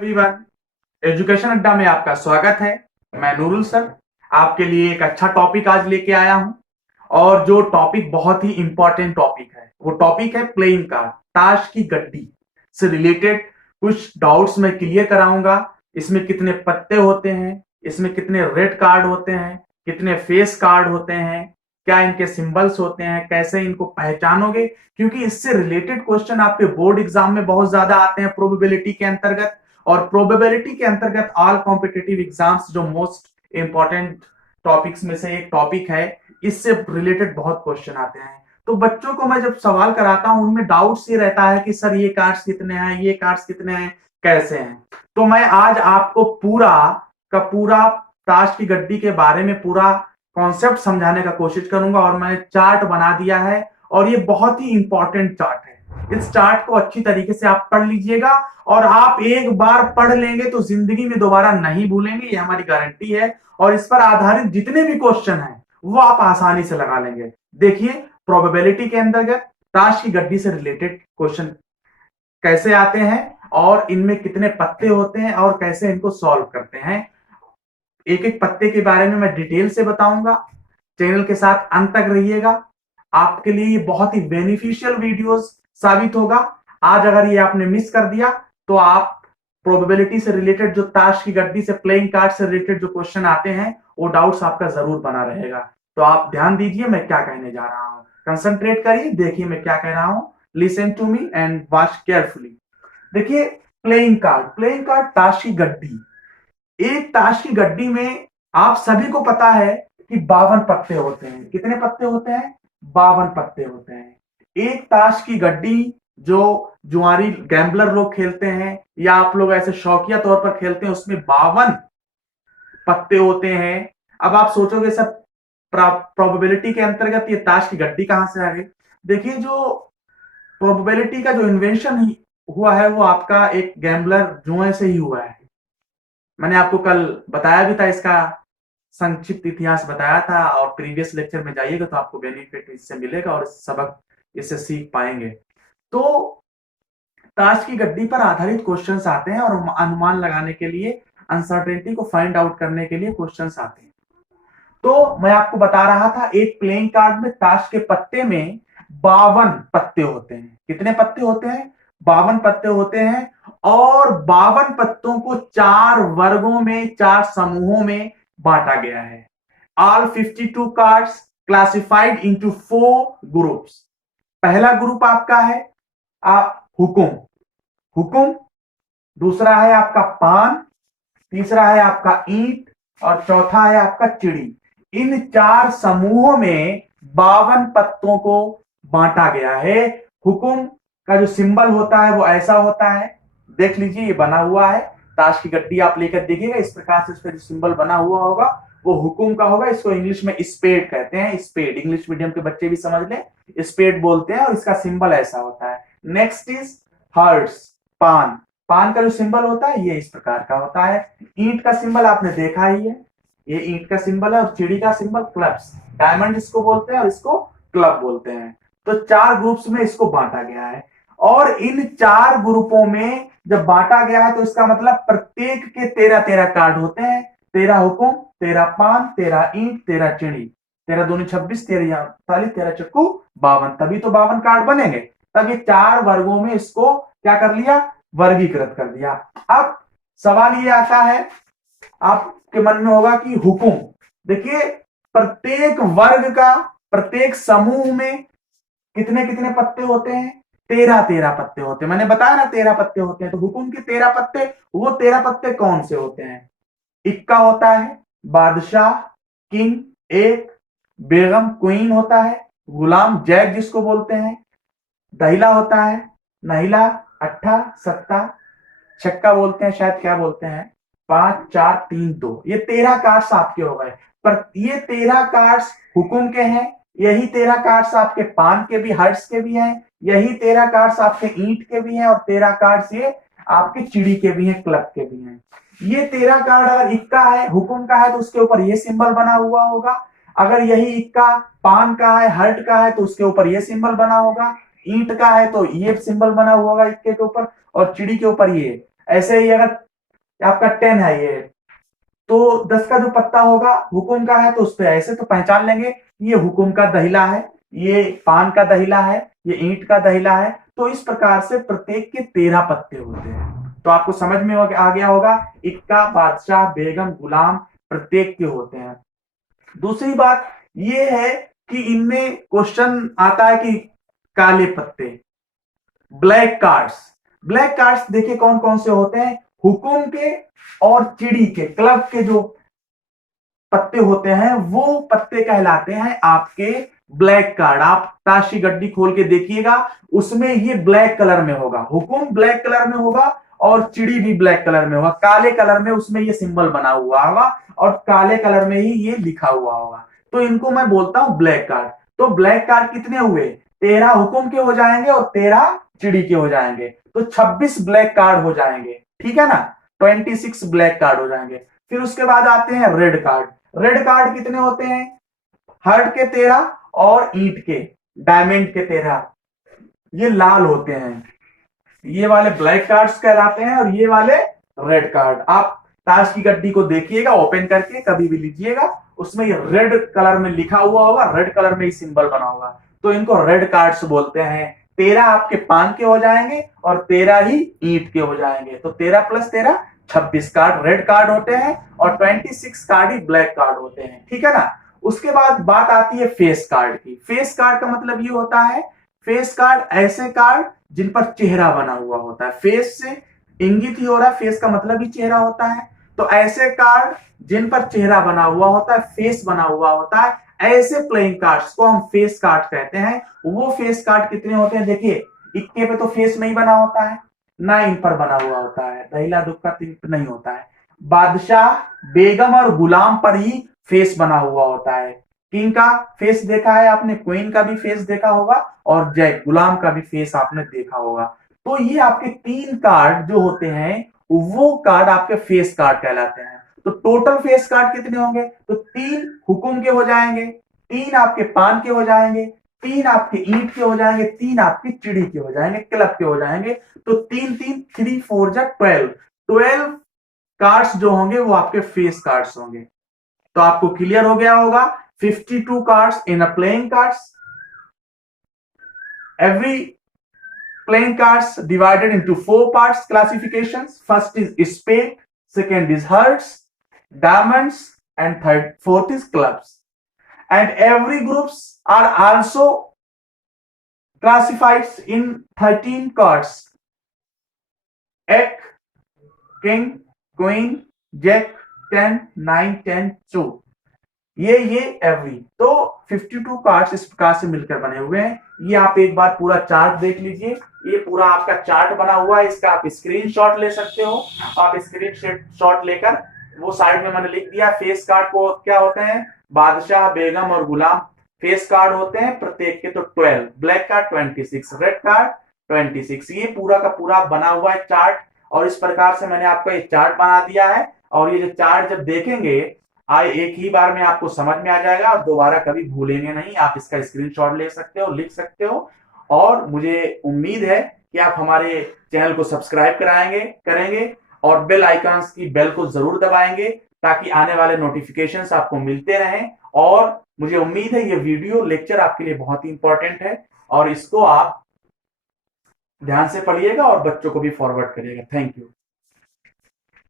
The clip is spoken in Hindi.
एवरीवन, एजुकेशन अड्डा में आपका स्वागत है। मैं नूरुल सर आपके लिए एक अच्छा टॉपिक आज लेके आया हूं और जो टॉपिक बहुत ही इंपॉर्टेंट टॉपिक है वो टॉपिक है प्लेइंग कार्ड, ताश की गड्डी से रिलेटेड कुछ डाउट्स मैं क्लियर कराऊंगा। इसमें कितने पत्ते होते हैं, इसमें कितने रेड कार्ड होते हैं, कितने फेस कार्ड होते हैं, क्या इनके सिंबल्स होते हैं, कैसे इनको पहचानोगे, क्योंकि इससे रिलेटेड क्वेश्चन आपके बोर्ड एग्जाम में बहुत ज्यादा आते हैं प्रोबेबिलिटी के अंतर्गत। और प्रोबेबिलिटी के अंतर्गत ऑल कॉम्पिटिटिव एग्जाम्स जो मोस्ट इंपॉर्टेंट टॉपिक्स में से एक टॉपिक है, इससे रिलेटेड बहुत क्वेश्चन आते हैं। तो बच्चों को मैं जब सवाल कराता हूं उनमें डाउट्स ये रहता है कि सर ये कार्ड्स कितने हैं, ये कार्ड्स कितने हैं, कैसे हैं। तो मैं आज आपको पूरा का पूरा ताश की गड्डी के बारे में पूरा कॉन्सेप्ट समझाने का कोशिश करूंगा और मैंने चार्ट बना दिया है और ये बहुत ही इंपॉर्टेंट चार्ट है। इस चार्ट को अच्छी तरीके से आप पढ़ लीजिएगा और आप एक बार पढ़ लेंगे तो जिंदगी में दोबारा नहीं भूलेंगे, ये हमारी गारंटी है। और इस पर आधारित जितने भी क्वेश्चन हैं वो आप आसानी से लगा लेंगे। देखिए, प्रोबेबिलिटी के अंतर्गत ताश की गड्डी से रिलेटेड क्वेश्चन कैसे आते हैं और इनमें कितने पत्ते होते हैं और कैसे इनको सॉल्व करते हैं, एक एक पत्ते के बारे में मैं डिटेल से बताऊंगा। चैनल के साथ अंत तक रहिएगा, आपके लिए ये बहुत ही बेनिफिशियल वीडियोस साबित होगा। आज अगर ये आपने मिस कर दिया तो आप प्रोबेबिलिटी से रिलेटेड जो ताश की गड्डी से प्लेइंग कार्ड से रिलेटेड जो क्वेश्चन आते हैं वो डाउट्स आपका जरूर बना रहेगा। तो आप ध्यान दीजिए मैं क्या कहने जा रहा हूं, कंसंट्रेट करिए, देखिए मैं क्या कह रहा हूं। Listen to me and watch carefully. देखिए, प्लेइंग कार्ड ताश की गड्डी। एक ताश की गड्डी में आप सभी को पता है कि 52 पत्ते होते हैं। कितने पत्ते होते हैं? 52 पत्ते होते हैं। एक ताश की गड्डी जो जुआरी गैम्बलर लोग खेलते हैं या आप लोग ऐसे शौकिया तौर पर खेलते हैं उसमें 52 पत्ते होते हैं। अब आप सोचोगे सर प्रोबेबिलिटी के अंतर्गत ये ताश की गड्डी कहां से आ गई? देखिए, जो प्रोबेबिलिटी का जो इन्वेंशन हुआ है वो आपका एक गैम्बलर जुए से ही हुआ है। मैंने आपको कल बताया भी था, इसका संक्षिप्त इतिहास बताया था और प्रीवियस लेक्चर में जाइएगा तो आपको बेनिफिट इससे मिलेगा और सबक इससे सीख पाएंगे। तो ताश की गड्डी पर आधारित क्वेश्चंस आते हैं और अनुमान लगाने के लिए, अनसर्टेनिटी को फाइंड आउट करने के लिए क्वेश्चंस आते हैं। तो मैं आपको बता रहा था एक प्लेइंग कार्ड में ताश के पत्ते में 52 पत्ते होते हैं। कितने पत्ते होते हैं? 52 पत्ते होते हैं और 52 पत्तों को 4 वर्गों में, 4 समूहों में बांटा गया है। All 52 cards classified into 4 groups. पहला ग्रुप आपका है हुकुम, हुकुम। दूसरा है आपका पान, तीसरा है आपका ईंट और चौथा है आपका चिड़ी। इन 4 समूहों में 52 पत्तों को बांटा गया है। हुकुम का जो सिंबल होता है वो ऐसा होता है, देख लीजिए ये बना हुआ है। ताश की गड्डी आप लेकर देखिएगा, इस प्रकार से इसका जो सिंबल बना हुआ होगा वो हुकुम का होगा। इसको इंग्लिश में स्पेड कहते हैं। स्पेड इंग्लिश मीडियम के बच्चे भी समझ लें, स्पेड बोलते हैं और इसका सिंबल ऐसा होता है। नेक्स्ट इज हर्ट्स, पान। पान का जो सिंबल होता है ये इस प्रकार का होता है। ईंट का सिंबल आपने देखा ही है, ये ईंट का सिंबल है। और चिड़ी का सिंबल क्लब्स, डायमंड इसको बोलते हैं और इसको क्लब बोलते हैं। तो 4 ग्रुप्स में इसको बांटा गया है और इन 4 ग्रुपों में जब बांटा गया है तो इसका मतलब प्रत्येक के 13-13 कार्ड होते हैं। 13 हुकुम, 13 पान, 13 ईंट, 13 चिड़ी। 13 दूनी 26, 13 48, 13 चक्कू 52, तभी तो 52 कार्ड बनेंगे। तब ये 4 वर्गों में इसको क्या कर लिया? वर्गीकृत कर दिया। अब सवाल ये आता है आपके मन में होगा कि हुकुम, देखिए प्रत्येक वर्ग का, प्रत्येक समूह में कितने कितने पत्ते होते हैं? 13-13 पत्ते होते हैं। मैंने बताया ना 13 पत्ते होते हैं। तो हुकुम के 13 पत्ते, वो 13 पत्ते कौन से होते हैं? इक्का होता है, बादशाह किंग 1, बेगम क्वीन होता है, गुलाम जैक जिसको बोलते हैं, दहिला होता है, नहिला, अट्ठा, सत्ता, छक्का बोलते हैं, शायद क्या बोलते हैं, 5 4 3 2। ये 13 कार्ड्स आपके हो गए। पर ये 13 कार्ड्स हुकुम के हैं, यही 13 कार्ड्स आपके पान के भी, हर्ट्स के भी हैं, यही 13 कार्ड्स आपके ईंट के भी हैं और 13 कार्ड्स ये आपके चिड़ी के भी हैं, क्लब के भी हैं। ये 13 कार्ड अगर इक्का है, हुकुम का है, तो उसके ऊपर ये सिंबल बना हुआ होगा। अगर यही इक्का पान का है, हर्ट का है, तो उसके ऊपर ये सिंबल बना होगा। ईंट का है तो ये सिंबल बना हुआ होगा इक्के के ऊपर और चिड़ी के ऊपर ये। ऐसे ही अगर आपका 10 है ये, तो 10 का जो पत्ता होगा हुकुम का है, तो उस पे ऐसे तो पहचान लेंगे ये हुकुम का दहिला है, ये पान का दहिला है, ये ईंट का दहिला है। तो इस प्रकार से प्रत्येक के 13 पत्ते होते हैं। तो आपको समझ में आ गया होगा, इक्का, बादशाह, बेगम, गुलाम प्रत्येक के होते हैं। दूसरी बात ये है कि इनमें क्वेश्चन आता है कि काले पत्ते, ब्लैक कार्ड्स। ब्लैक कार्ड्स देखिए कौन कौन से होते हैं, हुकुम के और चिड़ी के, क्लब के जो पत्ते होते हैं वो पत्ते कहलाते हैं आपके ब्लैक कार्ड। आप ताश की गड्डी खोल के देखिएगा, उसमें ये ब्लैक कलर में होगा, हुकुम ब्लैक कलर में होगा और चिड़ी भी ब्लैक कलर में होगा, काले कलर में उसमें ये सिंबल बना हुआ होगा और काले कलर में ही ये लिखा हुआ होगा। तो इनको मैं बोलता हूं ब्लैक कार्ड। तो ब्लैक कार्ड कितने हुए, 13 हुकुम के हो जाएंगे और 13 चिड़ी के हो जाएंगे, तो 26 ब्लैक कार्ड हो जाएंगे, ठीक है ना, 26 ब्लैक कार्ड हो जाएंगे। फिर उसके बाद आते हैं रेड कार्ड। रेड कार्ड कितने होते हैं, हर्ट के 13 और ईंट के, डायमंड के 13, ये लाल होते हैं। ये वाले ब्लैक कार्ड्स कहलाते हैं और ये वाले रेड कार्ड। आप ताश की गड्डी को देखिएगा, ओपन करके कभी भी लीजिएगा, उसमें ये रेड कलर में लिखा हुआ होगा, रेड कलर में ही सिंबल बना होगा, तो इनको रेड कार्ड्स बोलते हैं। 13 आपके पान के हो जाएंगे और 13 ही ईंट के हो जाएंगे, तो 13 + 13 26 कार्ड रेड कार्ड होते हैं और 26 कार्ड ही ब्लैक कार्ड होते हैं, ठीक है ना। उसके बाद बात आती है फेस कार्ड की। फेस कार्ड का मतलब ये होता है, फेस कार्ड ऐसे कार्ड जिन पर चेहरा बना हुआ होता है, फेस से इंगित ही हो रहा है, फेस का मतलब ही चेहरा होता है। तो ऐसे कार्ड जिन पर चेहरा बना हुआ होता है, फेस बना हुआ होता है, ऐसे प्लेइंग कार्ड्स को हम फेस कार्ड कहते हैं। वो फेस कार्ड कितने होते हैं, देखिए इक्के पे तो फेस नहीं बना होता है, ना इन पर बना हुआ होता है, दहिला दुक्का तीन पे नहीं होता है। बादशाह, बेगम और गुलाम पर ही फेस बना हुआ होता है। किंग का फेस देखा है आपने, क्वीन का भी फेस देखा होगा और जय गुलाम का भी फेस आपने देखा होगा। तो ये आपके 3 कार्ड जो होते हैं वो कार्ड आपके फेस कार्ड कहलाते हैं। तो टोटल फेस कार्ड कितने होंगे, तो 3 हुकुम के हो जाएंगे, 3 आपके पान के हो जाएंगे, 3 आपके ईंट के हो जाएंगे, 3 आपकी चिड़ी के हो जाएंगे, क्लब के हो जाएंगे। तो 3 3 3 4 जा 12 कार्ड्स जो होंगे वो आपके फेस कार्ड्स होंगे। तो आपको क्लियर हो गया होगा, 52 cards in a playing cards. Every playing cards divided into 4 parts classifications. First is spade, second is hearts, diamonds, and fourth is clubs. And every groups are also classified in 13 cards: Ek, King, Queen, Jack, 10, 9, 10, 2। ये एवरी, तो 52 कार्ड्स इस प्रकार से मिलकर बने हुए हैं। ये आप एक बार पूरा चार्ट देख लीजिए, ये पूरा आपका चार्ट बना हुआ है, इसका आप स्क्रीनशॉट ले सकते हो। आप स्क्रीनशॉट लेकर, वो साइड में मैंने लिख दिया, फेस कार्ड को क्या होते हैं, बादशाह, बेगम और गुलाम फेस कार्ड होते हैं प्रत्येक के, तो 12, ब्लैक कार्ड 26, रेड कार्ड 26। ये पूरा का पूरा बना हुआ है चार्ट, और इस प्रकार से मैंने आपको ये चार्ट बना दिया है। और ये जो चार्ट जब देखेंगे आए एक ही बार में आपको समझ में आ जाएगा और दोबारा कभी भूलेंगे नहीं। आप इसका स्क्रीनशॉट ले सकते हो, लिख सकते हो, और मुझे उम्मीद है कि आप हमारे चैनल को सब्सक्राइब करेंगे और बेल आइकन्स की बेल को जरूर दबाएंगे ताकि आने वाले नोटिफिकेशंस आपको मिलते रहें। और मुझे उम्मीद है ये वीडियो लेक्चर आपके लिए बहुत ही इंपॉर्टेंट है और इसको आप ध्यान से पढ़िएगा और बच्चों को भी फॉरवर्ड करिएगा। Thank you.